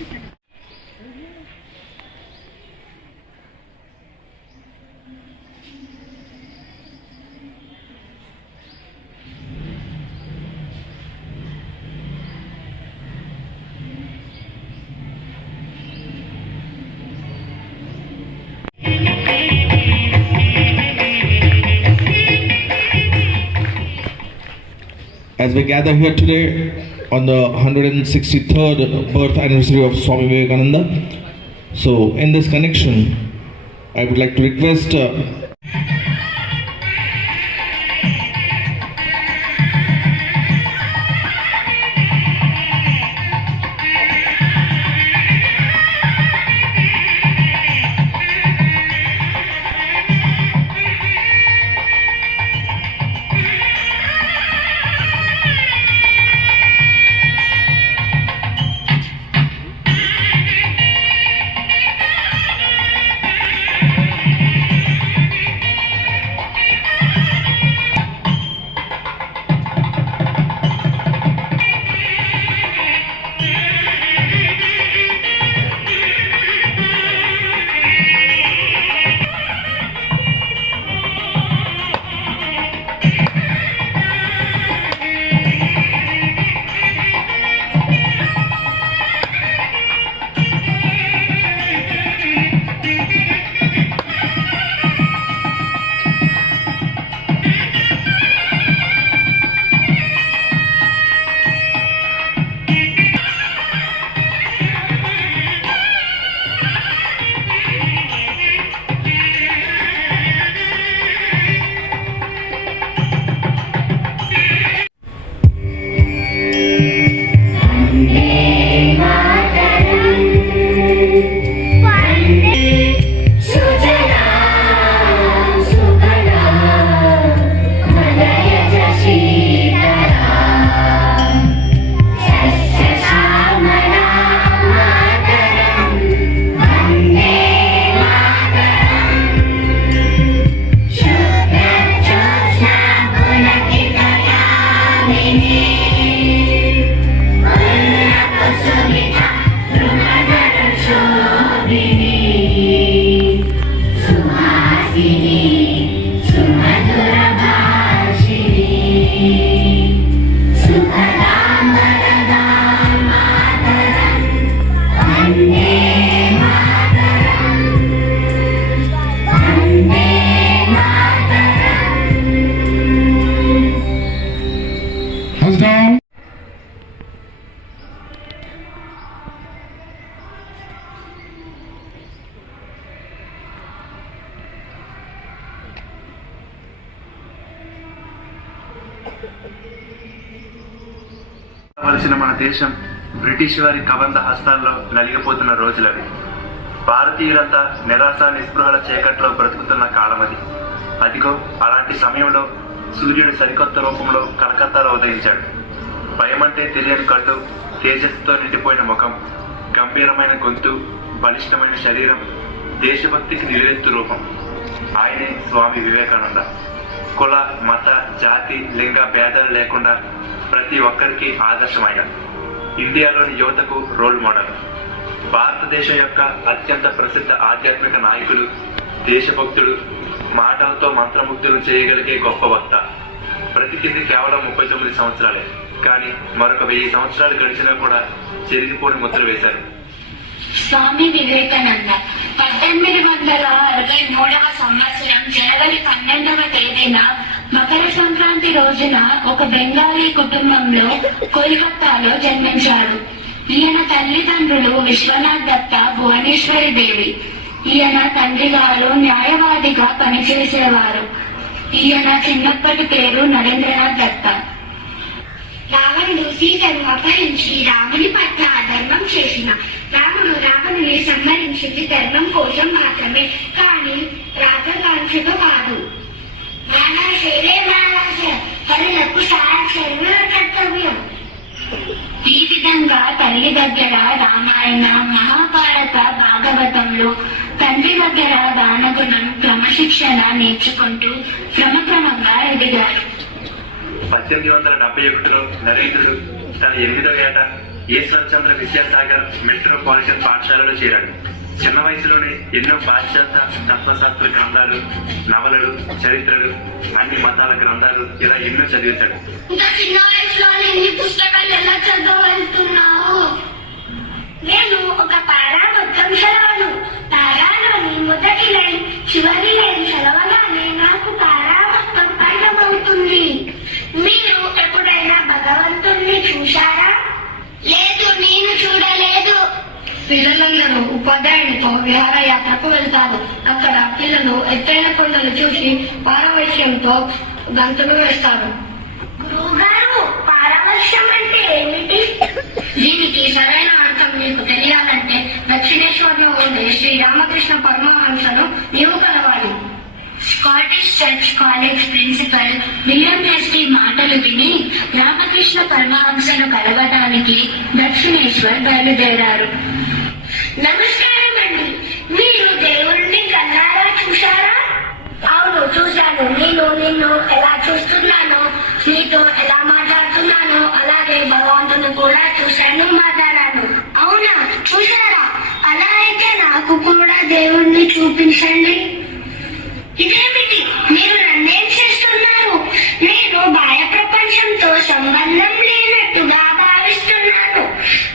As we gather here today on the 163rd birth anniversary of Swami Vivekananda, so in this connection, I would like to request మన దేశం British వారి కబంధ హస్తాల్లో నలిగిపోతున్న రోజులవి. భారతీయులంతా నిరాశ నిస్పృహల చీకట్లో బ్రతుకుతున్న కాలం అది. అదిగో అలాంటి సమయంలో సూర్యుడు సరికొత్త రూపంలో కలకత్తాలో ఉదయించాడు. భయమంటే తెలియని కట్టు, తేజస్సుతో నిండిపోయిన ముఖం, గంభీరమైన గొంతు, బలిష్టమైన శరీరం, దేశభక్తికి నిలువెత్తు రూపం. ఆయనే స్వామి వివేకానంద. కుల, మత, జాతి, లింగ భేదాలు లేకుండా ప్రతి ఒక్కరికి ఆదర్శమయ్యాడు. ఇండియాలోని యువతకు రోల్ మోడల్. భారతదేశం యొక్క అత్యంత ప్రసిద్ధ ఆధ్యాత్మిక నాయకులు, దేశభక్తుడు, మాటలతో మంత్రముగ్ధులు చేయగలిగే గొప్ప వక్త. బ్రతికింది కేవలం 39 సంవత్సరాలే, కానీ మరొక 1000 సంవత్సరాలు గడిచినా కూడా చెరిగిపోని ముద్ర వేశారు. స్వామి వివేకానంద 1863వ సంవత్సరం జనవరి 12వ తేదీన మకర సంక్రాంతి రోజున ఒక బెంగాలీ కుటుంబంలో కోల్కతాలో జన్మించాడు. ఈయన తల్లిదండ్రులు విశ్వనాథ్ దత్త, భువనేశ్వరి దేవి. ఈయన తండ్రి గారు న్యాయవాదిగా పనిచేసేవారు. ఈయన చిన్నప్పటి పేరు నరేంద్రనాథ్ దత్త. రావణుడు సీతను అపహరించి రాముని పట్ల అధర్మం చేసిన రాముడు రావణుని సంహరించింది ధర్మం కోసం మాత్రమే, కానీ రాజకాంక్షతో కాదు. కర్తవ్యం. ఈ విధంగా తల్లి దగ్గర రామాయణ, మహాభారత, భాగవతంలో, తండ్రి దగ్గర దానగుణం, క్రమశిక్షణ నేర్చుకుంటూ క్రమక్రమంగా ఎదిగారు. 1871లో నరేంద్రుడు తన 8వ ఏట ఈశ్వర్ విద్యాసాగర్ మెట్రోపాలిటన్ పాఠశాలలో చేరాడు. చిన్న వయసులోనే ఎన్నో పాశ్చాత్య తత్వశాస్త్ర గ్రంథాలు, నవలలు, చరిత్రలు, అన్ని మతాల గ్రంథాలు ఇలా ఎన్నో చదివేశాడు. ఇంత చిన్న వయసులోనే ఈ పుస్తకాలు ఎలా చదవలుతున్నావు? నేను ఒక పారా మొత్తం చదవను. పారాలోని మొదటి లైన్ చివరి లైన్ చదవగానే నాకు పారా మొత్తం అర్థమవుతుంది. మీరు ఎప్పుడైనా భగవంతుణ్ణి చూశారా? లేదు, నేను చూడలేదు. పిల్లలందరూ ఉపాధ్యాయునితో విహారయాత్రకు వెళ్తారు. అక్కడ పిల్లలు ఎత్తైన కొండలు చూసి పారవశ్యంతో గంతులు వేస్తారు. గురువుగారు, పారవశ్యం అంటే ఏమిటి? దీనికి సరైన అర్థం నీకు తెలియాలంటే దక్షిణేశ్వర్లో ఉండే శ్రీ రామకృష్ణ పరమహంసను నీవు కలవాలి. Scottish church college principal William Hastie మాటలు విని రామకృష్ణ పరమహంసను కలవడానికి దక్షిణేశ్వర్ బయలుదేరారు. నమస్కారం అండి, మీరు దేవుణ్ణి కన్నారా చూశారా? అవును, చూశాను. నేను నిన్ను ఎలా చూస్తున్నానో, నీతో ఎలా మాట్లాడుతున్నానో అలాగే భగవంతుని కూడా చూశాను, మాట్లాడాను. అవునా, చూశారా? అలా అయితే నాకు కూడా దేవుణ్ణి చూపించండి. ఇదేమిటి, మీరు నన్నేం చేస్తున్నారు? నేను బాహ్య ప్రపంచంతో సంబంధం లేనట్టుగా భావిస్తున్నాను.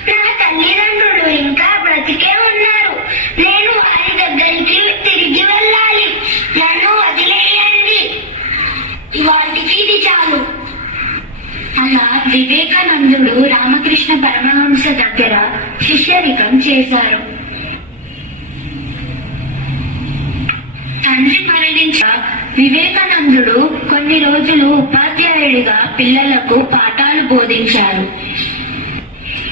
నా తల్లిదండ్రులు ఇంకా బ్రతికే ఉన్నారు. నేను వారి దగ్గరికి తిరిగి వెళ్ళాలి. నన్ను వదిలేయండి. ఇవాటికి ఇది చాలు. అలా వివేకానందుడు రామకృష్ణ పరమహంస దగ్గర శిష్యరికం చేశారు. తండ్రి మరణించ వివేకానందుడు కొన్ని రోజులు ఉపాధ్యాయుడిగా పిల్లలకు పాఠాలు బోధించారు.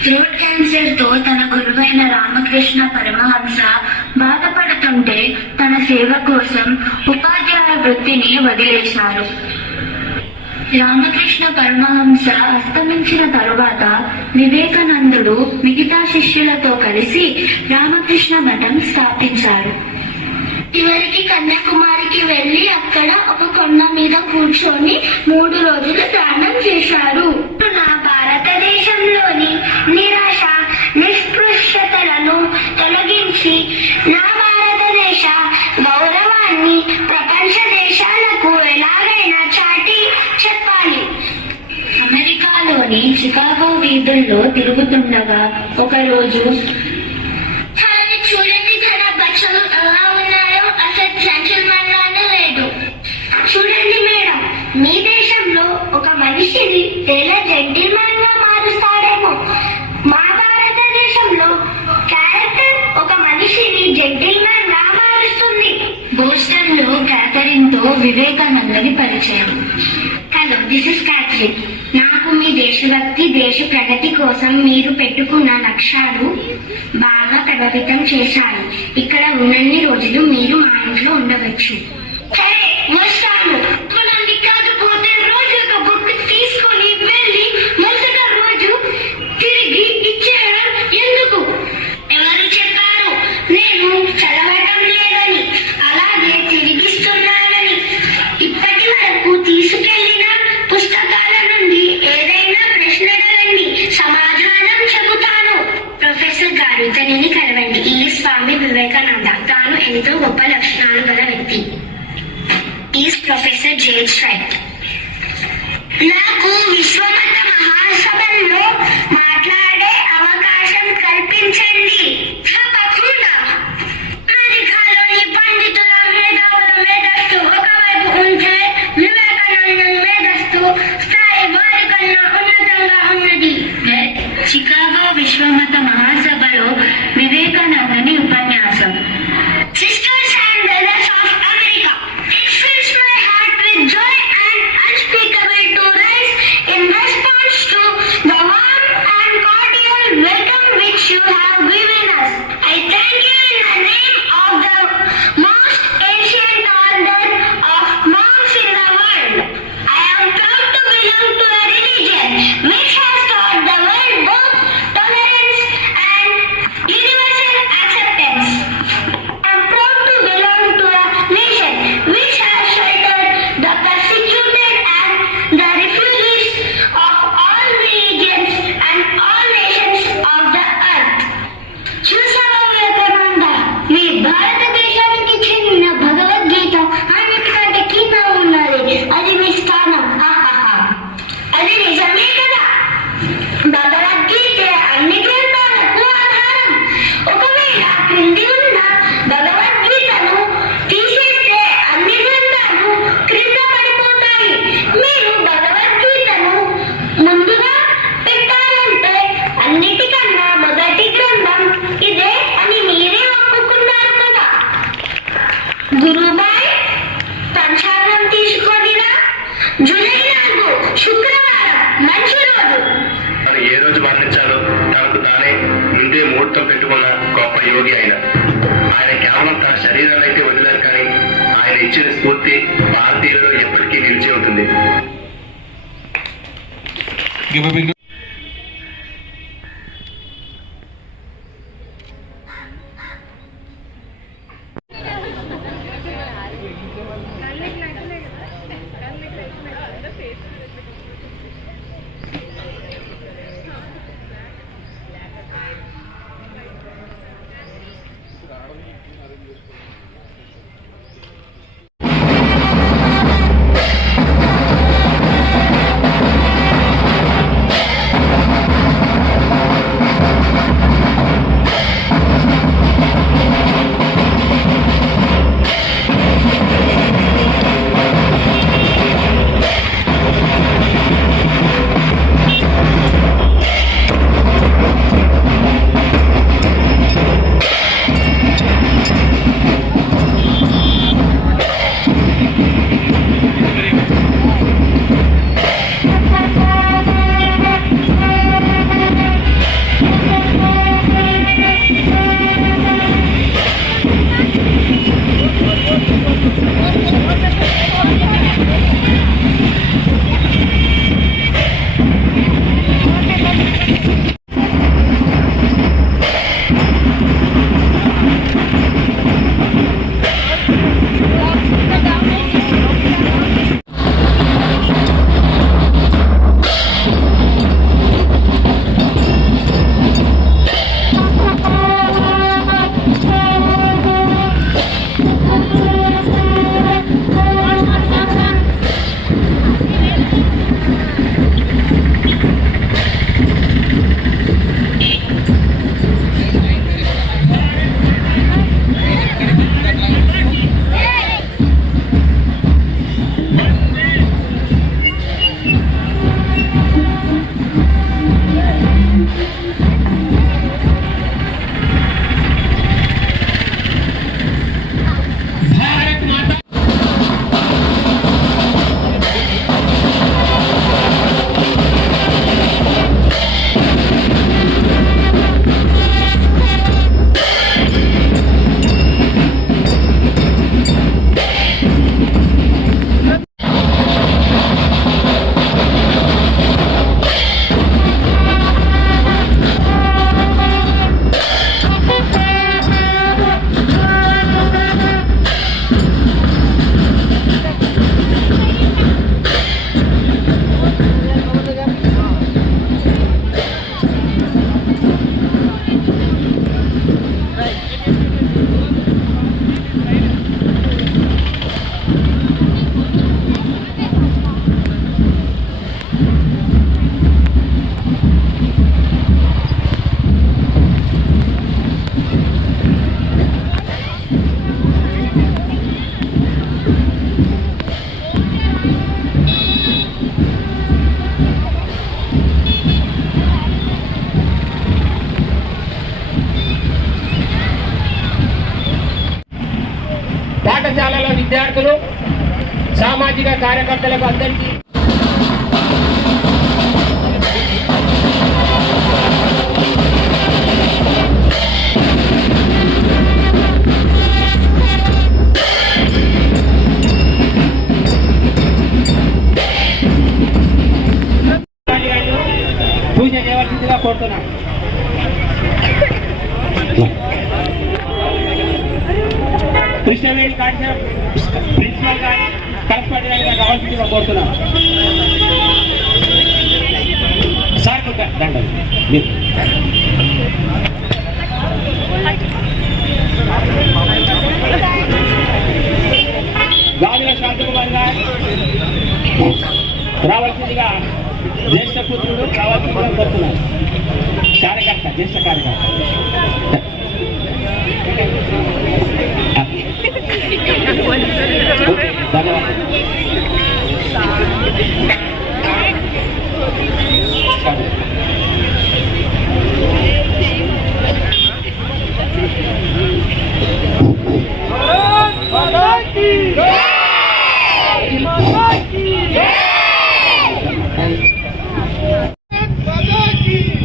థ్రోట్ క్యాన్సర్ తో తన గురువైన రామకృష్ణ పరమహంస బాధపడుతుంటే తన సేవ కోసం ఉపాధ్యాయ వృత్తిని వదిలేశారు. రామకృష్ణ పరమహంస అస్తమించిన తరువాత వివేకానందుడు మిగతా శిష్యులతో కలిసి రామకృష్ణ మఠం స్థాపించారు. చివరికి కన్యాకుమారికి వెళ్లి అక్కడ ఒక కొండ మీద కూర్చొని 3 రోజులు ధ్యానం చేశారు. నా భారతదేశంలోని నిరాశ నిస్పృశ్యతలను తొలగించి నా భారతదేశ గౌరవాన్ని ప్రపంచ దేశాలకు ఎలాగైనా చాటి చెప్పాలి. అమెరికాలోని చికాగో వీధుల్లో తిరుగుతుండగా ఒకరోజు చూడండి, తన బట్టలు ఎలా ఉన్నాయో అసలు జెంటిల్మన్ లానే లేదు. చూడండి మేడం, మీ దేశంలో ఒక మనిషిని తెల్ల జెంటిల్మన్ గా మారుస్తాడేమో. మా భారతదేశంలో క్యారెక్టర్ ఒక మనిషిని జెంటిల్మన్ గా మారుస్తుంది. బోస్టన్ లో క్యాథరిన్ తో వివేకానందని పరిచయం. Hello, this is Catherine. నాకు మీ దేశభక్తి, దేశ ప్రగతి కోసం మీరు పెట్టుకున్న లక్ష్యాలు బాగా ప్రభావితం చేశాయి. ఇక్కడ ఉన్నన్ని రోజులు మీరు మా ఇంట్లో ఉండవచ్చు. సరే, వస్తాను. కొనండి, కాకపోతే రోజు ఒక బుక్ తీసుకొని వెళ్ళి మరుసటి రోజు తిరిగి ఇచ్చేయడం ఎందుకు? ఎవరు చెప్పారు నేను చదవటం లేదని, అలాగే తిరిగిస్తున్నానని? ఇప్పటి వరకు తీసుకెళ్లిన పుస్తకాల నుండి ఏదైనా ప్రశ్న అడగండి, సమాధానం చెబుతాను. ప్రొఫెసర్ గారు, ఇతనిని కలవండి. ఈ స్వామి వివేకానంద. తాను ఎంతో గొప్ప లక్షణాలు గల వ్యక్తి. Is professor James right. నాకు విశ్వమత మహాసభల్లో మాట్లాడే అవకాశం కల్పించండి. తప్పకుండా. అమెరికాలోని పండితుల మేధావుల మేధస్సు ఒకవైపు ఉంటే వివేకానందన్ మేధస్సు స్థాయి వారికన్నా ఉన్నతంగా ఉన్నది. చికాగో విశ్వమత మహాసభలో వివేకానందని ఉపన్యాసం. Sisters and brothers of America, it fills my heart with joy and unspeakable to rise in response to the warm and cordial welcome which you have given us. I thank you in the name of the most ancient order of monks in the world. I am proud to belong to a religion which has taught the world both tolerance ముందే ముహూర్తం పెట్టుకున్న గొప్ప యోగి ఆయన కేవలం తన శరీరాన్ని అయితే వదిలేరు, కానీ ఆయన ఇచ్చిన స్ఫూర్తి భారతీయులలో ఎప్పటికీ నిలిచి ఉంటుంది. Give a big పాఠశాలలో విద్యార్థులు, సామాజిక కార్యకర్తలకు అందరికీ పూజ చేయవలసిందిగా కోరుతున్నాను. కృష్ణవేణి కాన్సెప్ట్ ప్రిన్సిపల్ గారి కరస్పాండెంట్ గారు కావాల్సిందిగా కోరుతున్నాం. సార్ దండం మీరు గాజుల శాంతకుమార్ గారు రావాల్సిందిగా జ్యేష్ఠ పుత్రుడు కావాల్సిందిగా కోరుతున్నారు. కార్యకర్త, జ్యేష్ఠ కార్యకర్త.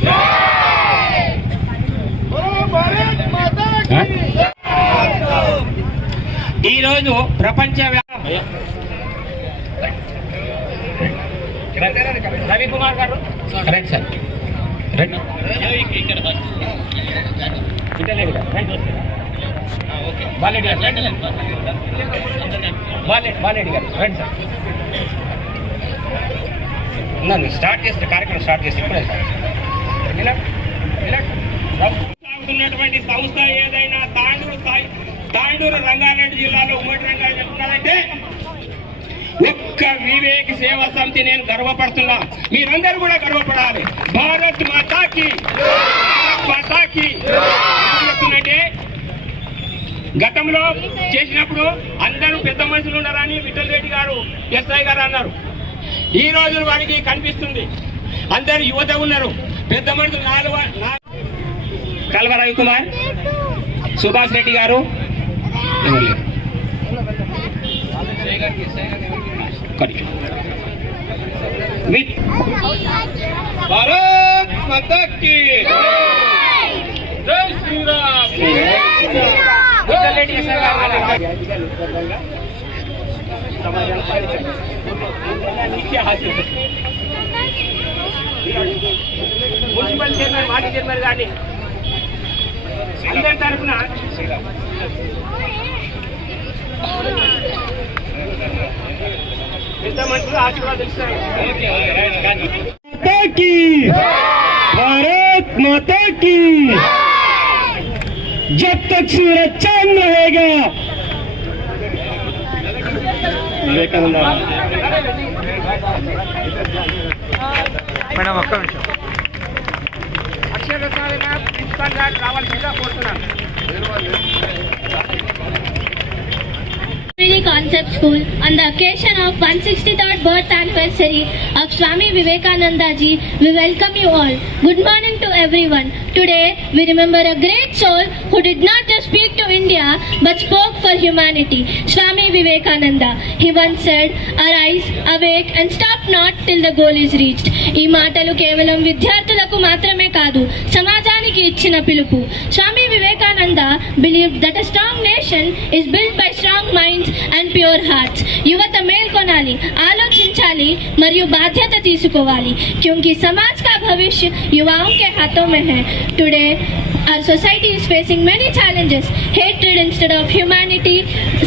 Jai! ఈరోజు ప్రపంచ రవికుమార్ గారు రైట్ సార్ రండి బాలెడ్డి గారు బాలెడ్డి గారు రండి సార్ ఉన్నాను స్టార్ట్ చేస్తే కార్యక్రమం స్టార్ట్ చేస్తే ఇప్పుడే సాగుతున్నటువంటి సంస్థ ఏదైనా తాండూరు రంగారెడ్డి జిల్లాలో ఉమ్మడి రంగారెడ్డి ఉన్నదంటే ఒక్క వివేక్ సేవా సమితి నేను గర్వపడుతున్నా. మీరందరూ కూడా గర్వపడాలి. భారత్ మాతాకి చెప్తున్నట్టే గతంలో చేసినప్పుడు అందరూ పెద్ద మనుషులు ఉన్నారని విఠల్ రెడ్డి గారు ఎస్ఐ గారు అన్నారు. ఈ రోజు వారికి కనిపిస్తుంది అందరు యువత ఉన్నారు, పెద్ద మనుషులు కల్వ రవికుమార్, సుభాష్ రెడ్డి గారు, భారత్ మాతా కీ జై శ్రీరామ్. మున్సిపల్ చైర్మన్, మాజీ చైర్మన్ కానీ అందరి తరఫున పెద్ద మనుషులు ఆశీర్వాదం ఇస్తారు. भारत माता की जब तक सूरज चांद रहेगा. మేడం ఒక్క నిమిషం. అక్షర సాధన ప్రిన్సిపాల్ గారు రావాల్సిందిగా కోరుతున్నాను. Concept School on the occasion of 163rd birth anniversary of Swami Vivekananda ji, we welcome you all. Good morning to everyone. Today we remember a great soul who did not just speak to India but spoke for humanity, Swami Vivekananda. He once said, "Arise, awake and stop not till the goal is reached." ఈ మాటలు కేవలం విద్యార్థులకు మాత్రమే కాదు, సమాజానికి ఇచ్చిన పిలుపు. Swami Vivekananda believed that a strong nation is built by strong minds and pure hearts. యువత మేల్కొనాలి, ఆలోచించాలి మరియు బాధ్యత తీసుకోవాలి. क्योंकि समाज का भविष्य युवाओं के हाथों में है. Today our society is facing many challenges: hatred instead of humanity,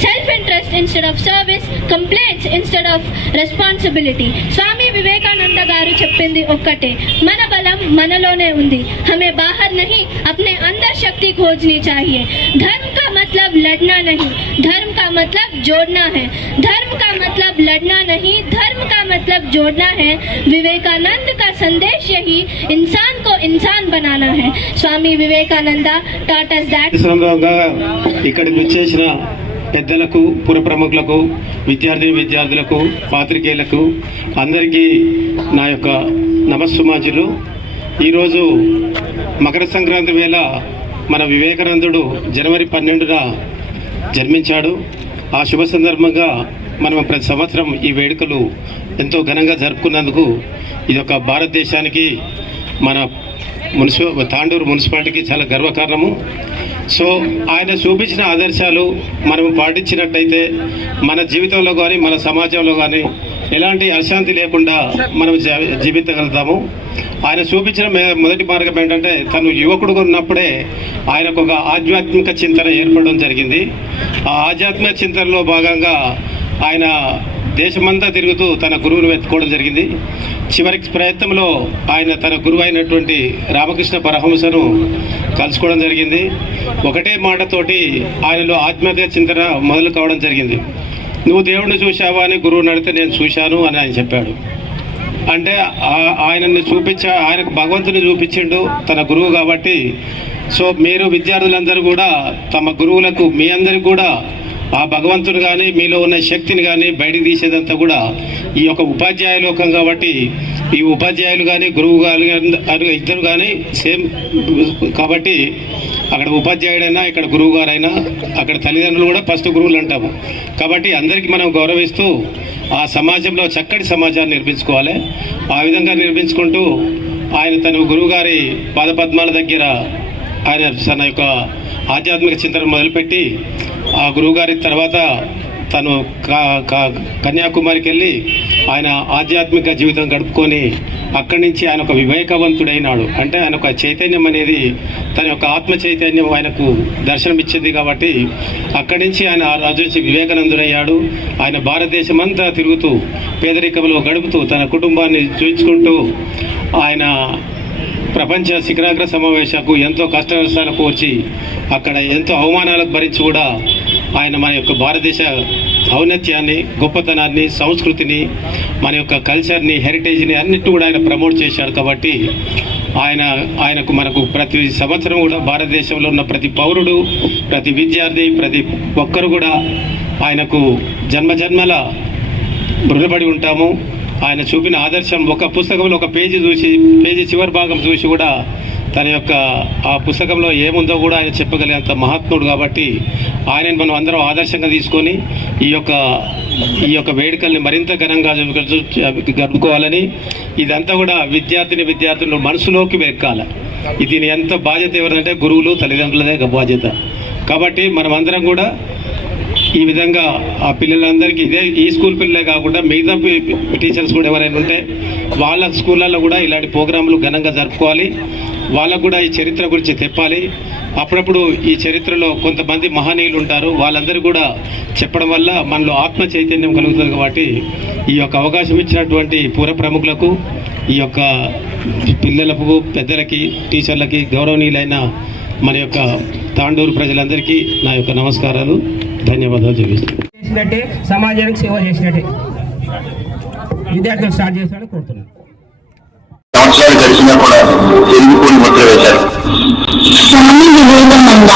self-interest instead of service, complaints instead of responsibility. Swami Vivekananda గారు చెప్పింది ఒక్కటే, మన బలం మనలోనే ఉంది. हमें बाहर नहीं, अपने अंदर शक्ति खोजनी चाहिए. धर्म का मतलब लड़ना नहीं, धर्म का मतलब जोड़ना है. धर्म का मतलब लड़ना नहीं, धर्म का मतलब जोड़ना है. विवेकानंद का संदेश यही, इंसान को इंसान बनाना है. Swami Vivekananda taught us that. ఇక్కడికి వచ్చేసిన పెద్దలకు, పుర ప్రముఖులకు, విద్యార్థులకు, పాత్రికేయులకు అందరికీ నా యొక్క నమస్సుమాంజులు. ఈరోజు మకర సంక్రాంతి వేళ మన వివేకానందుడు జనవరి 12న జన్మించాడు. ఆ శుభ సందర్భంగా మనం ప్రతి సంవత్సరం ఈ వేడుకలు ఎంతో ఘనంగా జరుపుకున్నందుకు ఇది ఒక భారతదేశానికి, మన తాండూరు మున్సిపాలిటీకి చాలా గర్వకారణము. సో ఆయన చూపించిన ఆదర్శాలు మనం పాటించినట్టయితే మన జీవితంలో కానీ మన సమాజంలో కానీ ఎలాంటి అశాంతి లేకుండా మనం జీవించగలుగుతాము. ఆయన చూపించిన మొదటి మార్గం ఏంటంటే, తను యువకుడుగా ఉన్నప్పుడే ఆయనకు ఒక ఆధ్యాత్మిక చింతన ఏర్పడడం జరిగింది. ఆ ఆధ్యాత్మిక చింతనలో భాగంగా ఆయన దేశమంతా తిరుగుతూ తన గురువును వెతుక్కోవడం జరిగింది. చివరికి ప్రయత్నంలో ఆయన తన గురువు అయినటువంటి రామకృష్ణ పరమహంసను కలుసుకోవడం జరిగింది. ఒకటే మాటతోటి ఆయనలో ఆధ్యాత్మిక చింతన మొదలు కావడం జరిగింది. నువ్వు దేవుడిని చూశావా అని గురువుని అడిగితే నేను చూశాను అని ఆయన చెప్పాడు. అంటే ఆయనని ఆయనకు భగవంతుని చూపించిండు తన గురువు కాబట్టి. సో మీరు విద్యార్థులందరూ కూడా తమ గురువులకు, మీ అందరికి కూడా ఆ భగవంతుడు కానీ మీలో ఉన్న శక్తిని కానీ బయటికి తీసేదంతా కూడా ఈ యొక్క ఉపాధ్యాయ లోకం కాబట్టి, ఈ ఉపాధ్యాయులు కానీ గురువు కానీ ఇద్దరు కానీ సేమ్ కాబట్టి, అక్కడ ఉపాధ్యాయుడైనా ఇక్కడ గురువు గారైనా అక్కడ తల్లిదండ్రులు కూడా ఫస్ట్ గురువులు అంటాము. కాబట్టి అందరికీ మనం గౌరవిస్తూ ఆ సమాజంలో చక్కటి సమాజాన్ని నిర్మించుకోవాలి. ఆ విధంగా నిర్మించుకుంటూ ఆయన తన గురువుగారి పాదపద్మాల దగ్గర ఆయన తన యొక్క ఆధ్యాత్మిక చింతన మొదలుపెట్టి ఆ గురువుగారి తర్వాత తను కన్యాకుమారికి వెళ్ళి ఆయన ఆధ్యాత్మిక జీవితం గడుపుకొని అక్కడి నుంచి ఆయన ఒక వివేకవంతుడైనాడు. అంటే ఆయన ఒక చైతన్యం అనేది తన యొక్క ఆత్మ చైతన్యం ఆయనకు దర్శనమిచ్చింది కాబట్టి అక్కడి నుంచి ఆయన ఆ రోజు నుంచి వివేకానందుడయ్యాడు. ఆయన భారతదేశం అంతా తిరుగుతూ పేదరికంలో గడుపుతూ తన కుటుంబాన్ని చూయించుకుంటూ ఆయన ప్రపంచ శిఖరాగ్ర సమావేశాలకు ఎంతో కష్ట నష్టాలకు వచ్చి అక్కడ ఎంతో అవమానాలకు భరించి కూడా ఆయన మన యొక్క భారతదేశ ఔన్నత్యాన్ని, గొప్పతనాన్ని, సంస్కృతిని, మన యొక్క కల్చర్ని, హెరిటేజ్ని అన్నిటి కూడా ఆయన ప్రమోట్ చేశాడు. కాబట్టి ఆయనకు మనకు ప్రతి సంవత్సరం కూడా భారతదేశంలో ఉన్న ప్రతి పౌరుడు, ప్రతి విద్యార్థి, ప్రతి ఒక్కరు కూడా ఆయనకు జన్మజన్మల రుణపడి ఉంటాము. ఆయన చూపిన ఆదర్శం ఒక పుస్తకంలో ఒక పేజీ చివరి భాగం చూసి కూడా తన యొక్క ఆ పుస్తకంలో ఏముందో కూడా ఆయన చెప్పగలిగేంత మహాత్ముడు. కాబట్టి ఆయనను మనం అందరం ఆదర్శంగా తీసుకొని ఈ యొక్క వేడుకల్ని మరింత ఘనంగా గడుపుకోవాలని, ఇదంతా కూడా విద్యార్థులు మనసులోకి వెక్కాలి. దీని ఎంత బాధ్యత ఎవరిదంటే గురువులు, తల్లిదండ్రులదే బాధ్యత. కాబట్టి మనం అందరం కూడా ఈ విధంగా ఆ పిల్లలందరికీ ఈ స్కూల్ పిల్లలే కాకుండా మిగతా టీచర్స్ కూడా ఎవరైనా ఉంటే వాళ్ళ స్కూళ్ళల్లో కూడా ఇలాంటి ప్రోగ్రాంలు ఘనంగా జరుపుకోవాలి. వాళ్ళకు కూడా ఈ చరిత్ర గురించి తెప్పాలి. అప్పుడప్పుడు ఈ చరిత్రలో కొంతమంది మహనీయులు ఉంటారు, వాళ్ళందరూ కూడా చెప్పడం వల్ల మనలో ఆత్మ చైతన్యం కలుగుతుంది. కాబట్టి ఈ యొక్క అవకాశం ఇచ్చినటువంటి పూర్వ ప్రముఖులకు, ఈ యొక్క పిల్లలకు, పెద్దలకి, టీచర్లకి, గౌరవనీయులైన మన యొక్క తాండూరు ప్రజలందరికీ నా యొక్క నమస్కారాలు, ధన్యవాదాలు చేసినట్టే సమాజానికి సేవ చేసినట్టే. విద్యార్థులు స్టార్ట్ చేస్తారని కోరుతున్నాను. సంవత్సరాలు గడిచినా కూడా తెలుగుని ముద్ర వేశారు. స్వామి వివేకానంద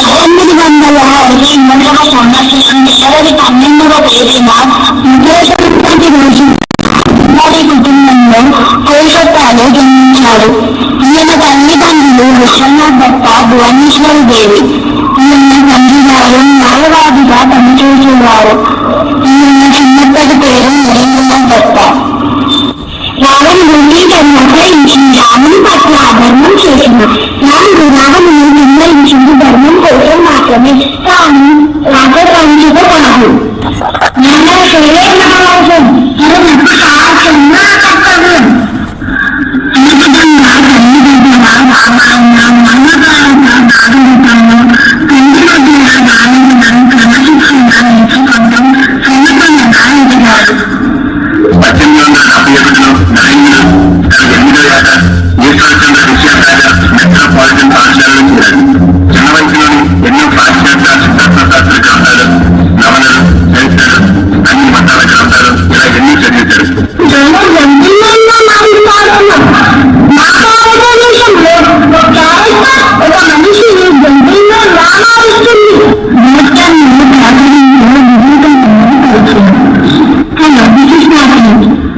1823వ సంవత్సరం ఫిబ్రవరి 12వ తేదీన ముఖ్యమైనటువంటి రోజు వారి కుటుంబంలో కోల్కతాలో జన్మించారు. ఈయన తల్లిదండ్రులు విశ్వనాథ్ దత్త, భువనేశ్వరి దేవి. ఈయన తండ్రి గారు న్యాయవాదిగా పనిచేసేవారు. ఈయన చిన్నప్పటి పేరు నరేంద్రనాథ్ దత్త. రావణుడిని నిర్ణయించింది రాముని పట్ల అధర్మం చేసిన రావణుని నిర్ణయించింది ధర్మం కోసం మాత్రమే, కానీ రాజవంశిక కాదు. మెట్రోపాలిటన్ పాఠశాలలో చేరారు. చిన్న వయసులోని ఎన్నో పాశ్చాత్య సిద్ధాంతశాస్త్ర గ్రంథాలు, నవలలు, చరిత్రలు, అన్ని మతాల గ్రంథాలు ఇలా ఎన్నో చదివించారు. ఒక మనిషి జంతువుల్లో రామాయిస్తుంది.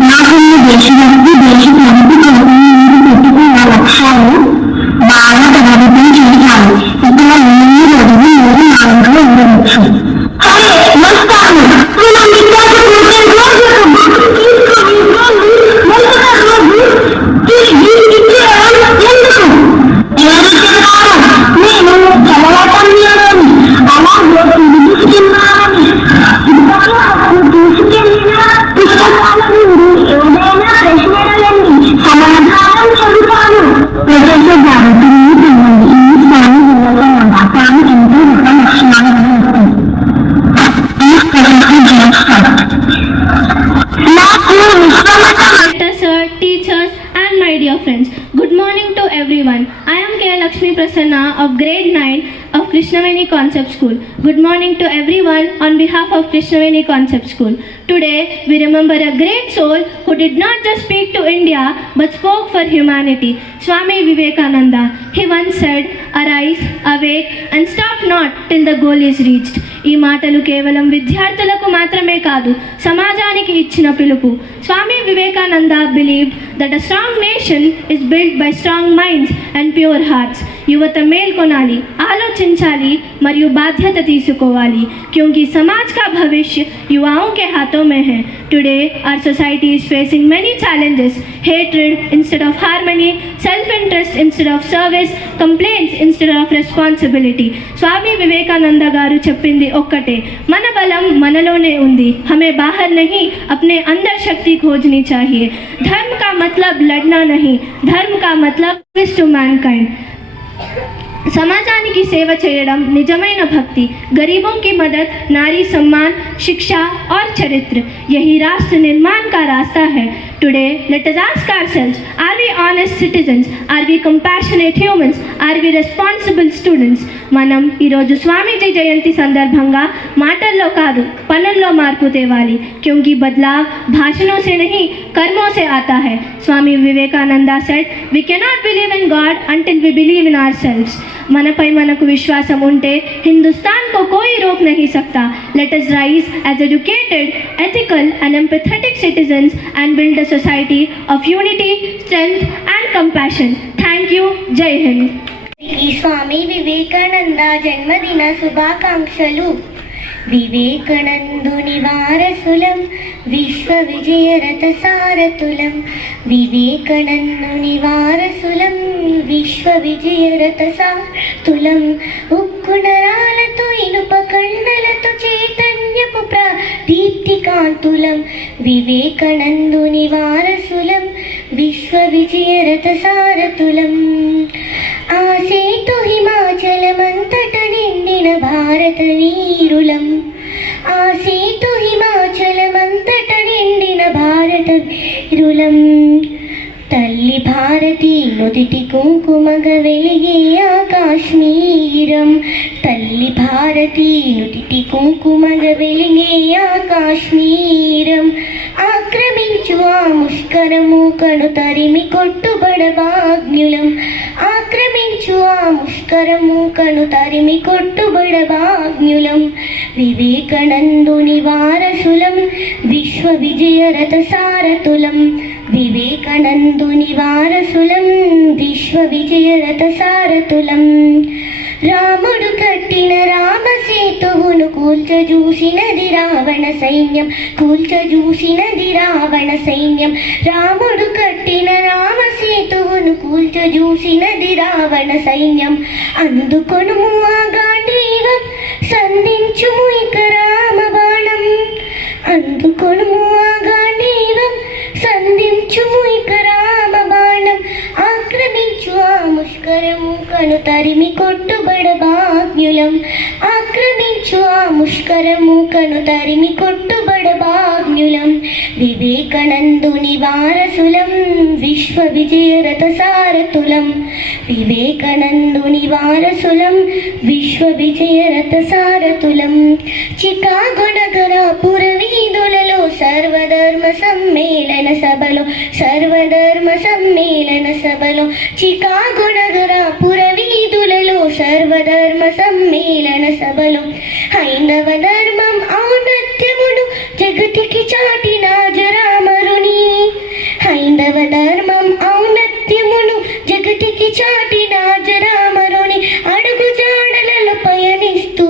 నాకు దేశభక్తి, దేశభక్తి పెట్టుకున్న లక్ష్యాలు బాగా ప్రభావితం చేశాను. ఇక్కడ ఎన్ని రోజులు మీరు నా ఇంట్లో ఉండవచ్చు. వస్తాను. నేను చదవటం లేదని అలాగే తీసుకున్నానని తీసుకెళ్ళిన పుస్తకాల నుండి ఏదైనా ప్రశ్నలండి సమాధానం చెబుతాను. ప్రొఫెసర్ గారు తిరిగి ఈ స్వామి జిల్లాలో ఉంటాను. ఎంతో గొప్ప లక్షణాలు Sir, teachers and my dear friends, good morning to everyone. I am K. Lakshmi Prasanna of grade 9 of Krishnaveni Concept School. Good morning to everyone on behalf of Krishnaveni Concept School. Today we remember a great soul who did not just speak to India but spoke for humanity, Swami Vivekananda. He once said, "Arise, awake and stop not till the goal is reached." ఈ మాటలు కేవలం విద్యార్థులకు మాత్రమే కాదు, సమాజానికి ఇచ్చిన పిలుపు. Swami Vivekananda believed that a strong nation is built by strong minds and pure hearts. యువత మేల్కొనాలి, ఆలోచించాలి మరియు బాధ్యత తీసుకోవాలి क्योंकि समाज का भविष्य युवाओं के हाथों में है. Today our society is facing many challenges: hatred instead of harmony, self-interest instead of service, complaints instead of responsibility. Swami Vivekananda గారు చెప్పింది ఒక్కటే, మన బలం మనలోనే ఉంది, हमें बाहर नहीं अपने अंदर शक्ति खोजनी चाहिए. धर्म का मतलब लड़ना नहीं, धर्म का मतलब service to mankind. समाजाనికి సేవ చేయడం నిజమైన భక్తి. गरीबों की मदद, नारी सम्मान, शिक्षा और चरित्र, यही राष्ट्र निर्माण का रास्ता है. Today let us ask ourselves, are we honest citizens, are we compassionate humans, are we responsible students? మనం ఈరోజు స్వామీజీ జయంతి సందర్భంగా మాటల్లో కాదు పనుల్లో మార్పు తేవాలి. क्योंकि बदलाव भाषणों से नहीं कर्मों से आता है. स्वामी Vivekananda said, we cannot believe in God until we believe in ourselves. మనపై మనకు విశ్వాసం ఉంటే హిందుస్థాన్ को कोई रोक नहीं सकता. Let us rise as educated, ethical and empathetic citizens and build a society of unity, strength and compassion. Thank you. Jai Hind. ఈ స్వామి వివేకానంద జన్మదిన శుభాకాంక్షలు. వివేకానందుని వారసులం, విశ్వ విజయరథ సారథులం. వివేకానందుని వారసులం, విశ్వ విజయరథ సారథులం. ఉక్కు నరాలతో ఇనుప కళ్ళలతో చైతన్యపు దీప్తి కాంతులం. వివేకానందుని వారసులం, విశ్వ విజయరథ సారథులం. ఆసేతు హిమాచలమంతట నిండిన భారత వీరులం. ఆసేతు హిమాచలమంతట నిండిన భారత వీరులం. తల్లి భారతి నుదిటి కుంకుమగ వెలిగే ఆకాశ్మీరం. తల్లి భారతి నుదిటి కుంకుమగ వెలిగే ఆకాశ్మీరం. ఆక్రమించు ఆ ముష్కరము కను తరిమి కొట్టుబడబాగ్నులం. ఆక్రమించు ఆ ముష్కరము కను తరిమి కొట్టుబడబాగ్నులం. వివేకానందుని వారసులం, విశ్వ విజయరథ సారథులం. వివేకానందుని వారసులం, విశ్వ విజయరథ సారథులం. రాముడు కట్టిన రామసేతువును కూల్చజూసినది రావణ సైన్యం. కూల్చజూసినది రావణ సైన్యం. రాముడు కట్టిన రామసేతువును కూల్చజూసినది రావణ సైన్యం. అందుకొనుము ఆ గాంధీవం, సంధించుము ఇక రామ బాణం. అందుకొనుము ఆ గాంధీవం, సంధించుము ఇక రామ బాణం. ఆక్రమించు ఆ ముష్కరము కను తరిమి కొట్టుబడబాగ్నులం. ఆక్రమించు ఆ ముష్కరము కను తరిమి కొట్టుబడబాగ్నులం. వివేకానందుని వారసులం, విశ్వ విజయరథ సారథులం. వివేకానందుని వారసులం, విశ్వ విజయరథ సారథులం. చికాగో నగర పురవీధులలో సర్వధర్మ సమ్మేళన సభలో, సర్వధర్మ సమ్మేళన సభలో. చికాగో నగర పురవీధులలో సర్వధర్మ సమ్మేళన సభలో. హైందవ ధర్మం ఔన్నత్యమును జగతికి చాటిన అజరామరుని. హైందవ ధర్మం ఔన్నత్యమును జగతికి చాటిన అజరామరుని. అడుగు జాడలలో పయనిస్తూ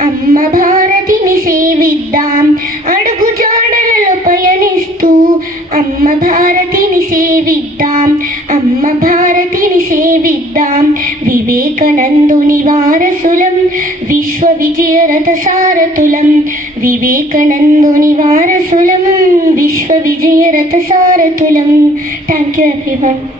అమ్మ భారతిని సేవిద్దాం. అడుగు జాడలలో పయనిస్తూ అమ్మ భారతిని సేవిద్దాం. అమ్మ భారతిని సేవిద్దాం. వివేకానందుని వారసులం, విశ్వ విజయరథ సారథులం. వివేకానందుని వారసులం, విశ్వ విజయరథ సారథులం. Thank you everyone.